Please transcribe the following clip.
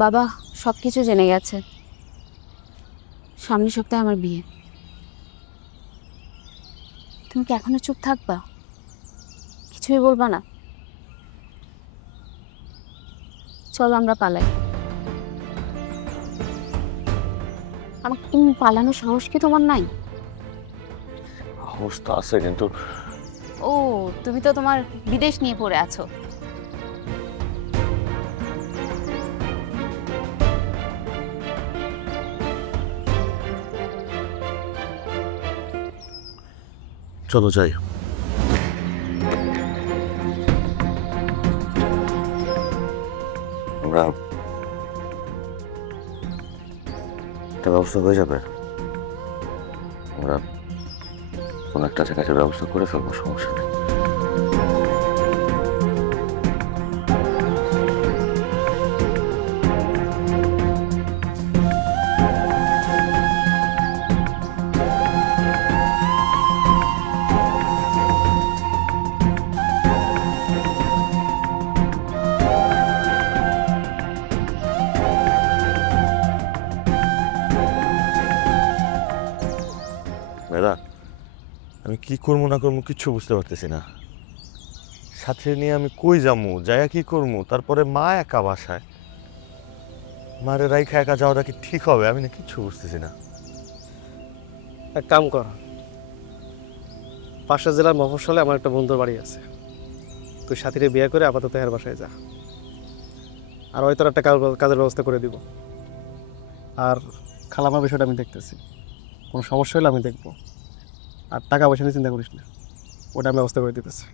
বাবা সব কিছু জেনে গেছে। সামনের সপ্তাহে আমার বিয়ে। তুমি কি এখনো চুপ থাকবা? কিছুই বলবা না? চলো আমরা পালাই। আমাকে তুমি পালানোর সাহস কি তোমার নাই? সাহস তো আছে, কিন্তু ও, তুমি তো তোমার বিদেশ নিয়ে পড়ে আছো। চলো যাই। আমরা একটা ব্যবস্থা হয়ে যাবে। আমরা কোনো একটা জায়গায় ব্যবস্থা করে ফেলবো, সমস্যা নেই। মেয়েরা, আমি কি করবো না করবো কিচ্ছু বুঝতে পারতেছি না। সাথে নিয়ে আমি কই যাবো, যাইয়া কি করবো? তারপরে মা একা বাসায়, মারে রাইখা একা যাওয়াটা কি ঠিক হবে? আমি না কিচ্ছু বুঝতেছি না। এক কাম কর, পাশের জেলার মফস্বলে আমার একটা বন্ধুর বাড়ি আছে, তুই সাথীরে বিয়ে করে আপাতত এর বাসায় যা, আর হয়তো একটা কাজের ব্যবস্থা করে দিব। আর খালামার বিষয়টা আমি দেখতেছি, কোনো সমস্যা হলে আমি দেখবো। আর টাকা পয়সা নিয়ে চিন্তা করিস না, ওটা আমি ব্যবস্থা করে দিতেছি।